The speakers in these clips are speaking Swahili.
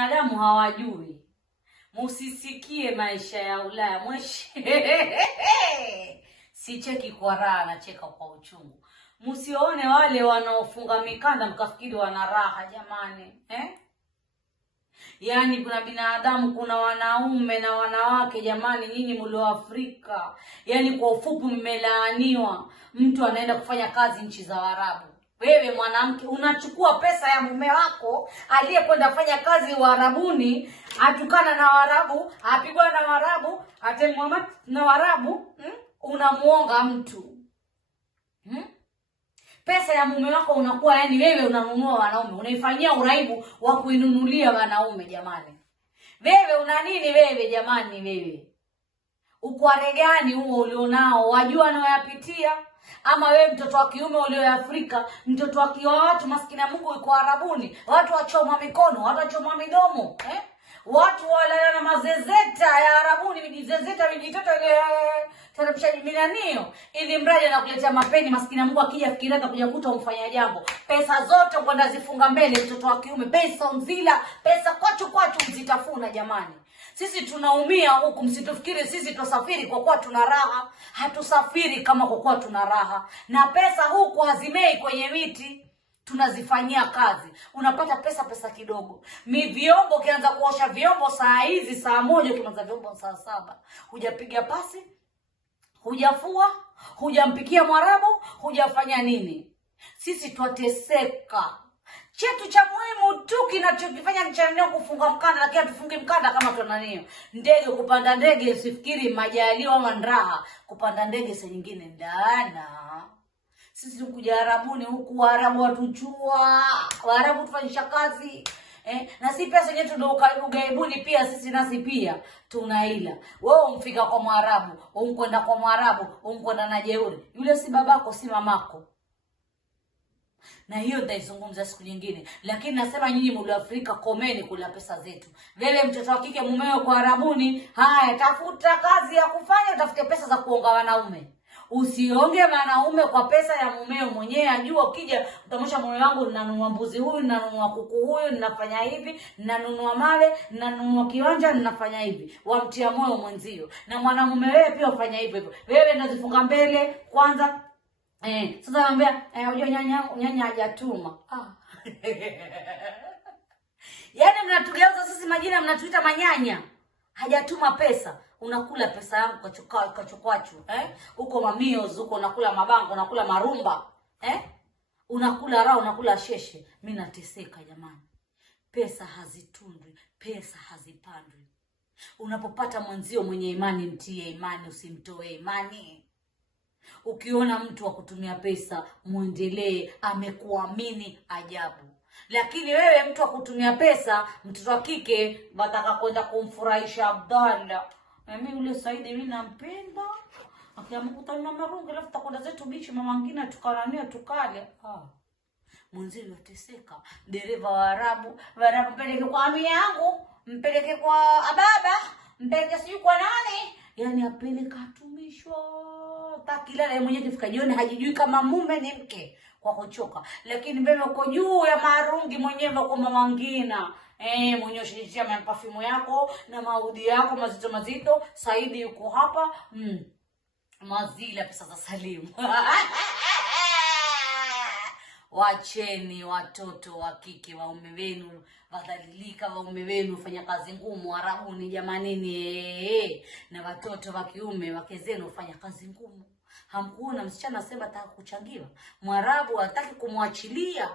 Binadamu hawajui. Musisikie maisha ya Ulaya mweshi. Sicheki kwa raha, nacheka kwa uchungu. Musione wale wanaofunga mikanda mkafikiri wana raha jamani, Yaani kuna binadamu, kuna wanaume na wanawake jamani, nyinyi mlio Afrika. Yaani kwa ufupi mmelaaniwa. Mtu anaenda kufanya kazi nchi za Waarabu. Wewe mwanamke unachukua pesa ya mume wako aliyekwenda kufanya kazi Uarabuni, atukana na Waarabu, apigwa na Waarabu, atemwa na Waarabu, unamuonga mtu. Pesa ya mume wako unakuwa yani wewe unanunua wanaume, unaifanyia uraibu wa kuinunulia wanaume jamani. Wewe una nini wewe jamani wewe? Ukware gani huo ulionao? Wajua anayoyapitia? Ama wewe mtoto wa kiume ulio Afrika, mtoto wa watu maskini ya Mungu yuko Arabuni, watu wachoma mikono, watu wachoma midomo, Watu wala na mazezeta ya Arabuni, vijizezeta vijitoto ile teremsha milanio, ili mradi na kuletea mapeni maskini ya Mungu akija fikiria atakuja kuta umfanya jambo. Pesa zote kwenda zifunga mbele mtoto wa kiume, pesa mzila, pesa kwachu mzitafuna jamani. Sisi tunaumia huku, msitufikiri sisi tusafiri kwa kuwa tuna raha. Hatusafiri kama kwa kuwa tuna raha. Na pesa huku hazimei kwenye miti, tunazifanyia kazi. Unapata pesa kidogo. Vyombo ukianza kuosha vyombo saa hizi saa 1 tunaanza vyombo saa 7. Hujapiga pasi, hujafua, hujampikia Mwarabu, hujafanya nini. Sisi twateseka. Chetu cha muhimu tu kinachokifanya ni kufunga mkanda, lakini tufunge mkanda kama tunanio. Ndege, kupanda ndege usifikiri majaliwa ama raha. Kupanda ndege saa nyingine ndana. Sisi tukuja Arabuni huku, Waarabu watuchua, Waarabu tufanyisha kazi. Na si pesa yetu ndio ugaibuni pia sisi nasi pia tunaila. Wewe umfika kwa Mwarabu, umkwenda kwa Mwarabu, umkwenda na jeuri. Yule si babako, si mamako. Na hiyo nitaizungumza siku nyingine. Lakini nasema nyinyi mlo Afrika, komeni kula pesa zetu. Wewe mtoto wa kike mumeo kwa Arabuni, haya tafuta kazi ya kufanya, utafute pesa za kuonga wanaume. Usionge wanaume kwa pesa ya mumeo mwenyewe. Ajua ukija utamwosha mume wangu ninanunua mbuzi huyu, ninanunua kuku huyu, ninafanya hivi, ninanunua mawe, ninanunua kiwanja, ninafanya hivi. Wamtia moyo mwenzio. Na mwanamume wewe pia ufanya hivyo. Wewe unazifunga mbele kwanza. Sasa naambia unajua nyanya hajatuma. Yaani mnatugeuza sisi majina, mnatuita manyanya. Hajatuma pesa. Unakula pesa yangu kachukwachu, Uko mamios, uko unakula mabango, unakula marumba, Unakula raha, unakula sheshe. Mimi nateseka jamani. Pesa hazitundwi, pesa hazipandwi. Unapopata mwenzio mwenye imani, mtie imani, usimtoe imani. Ukiona mtu wa kutumia pesa, muendelee, amekuamini ajabu. Lakini wewe mtu wa kutumia pesa, mtoto wa kike, wataka kwenda kumfurahisha Abdalla. Mimi yule Saidi mimi nampenda. Akiamkuta na marungu, alafu tutakwenda zetu bichi mama ngine tukanania tukale. Mwenzio yateseka. Dereva wa Arabu, mpeleke kwa ami yangu, mpeleke kwa baba, mpeleke siju kwa nani? Yaani apeleka atumishwa. Takila yeye mwenyewe kifika jioni hajijui kama mume ni mke kwa kuchoka. Lakini mbele uko juu ya marungi mwenyewe kwa mama ngina. Mwenyewe shirishia perfume yako na maudi yako mazito. Saidi yuko hapa. Mazila pesa za Salimu. Wacheni watoto wa kike, waume wenu badhalilika, waume wenu fanya kazi ngumu Arabuni jamanini. Na watoto wa kiume wake zenu fanya kazi ngumu. Hamkuona msichana asema ataka kuchangiwa? Mwarabu hataki kumwachilia,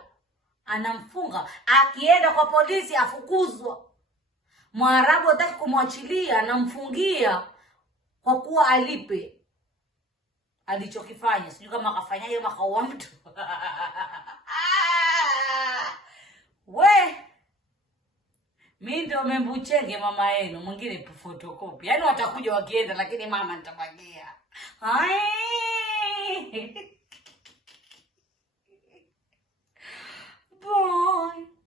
anamfunga. Akienda kwa polisi afukuzwa. Mwarabu hataki kumwachilia, anamfungia kwa kuwa alipe alichokifanya. Sijui kama akafanyaje makaua mtu. Mimi ndio membuchenge mama yenu, mwingine photocopy. Yaani watakuja wakienda, lakini mama nitabagia. Boy.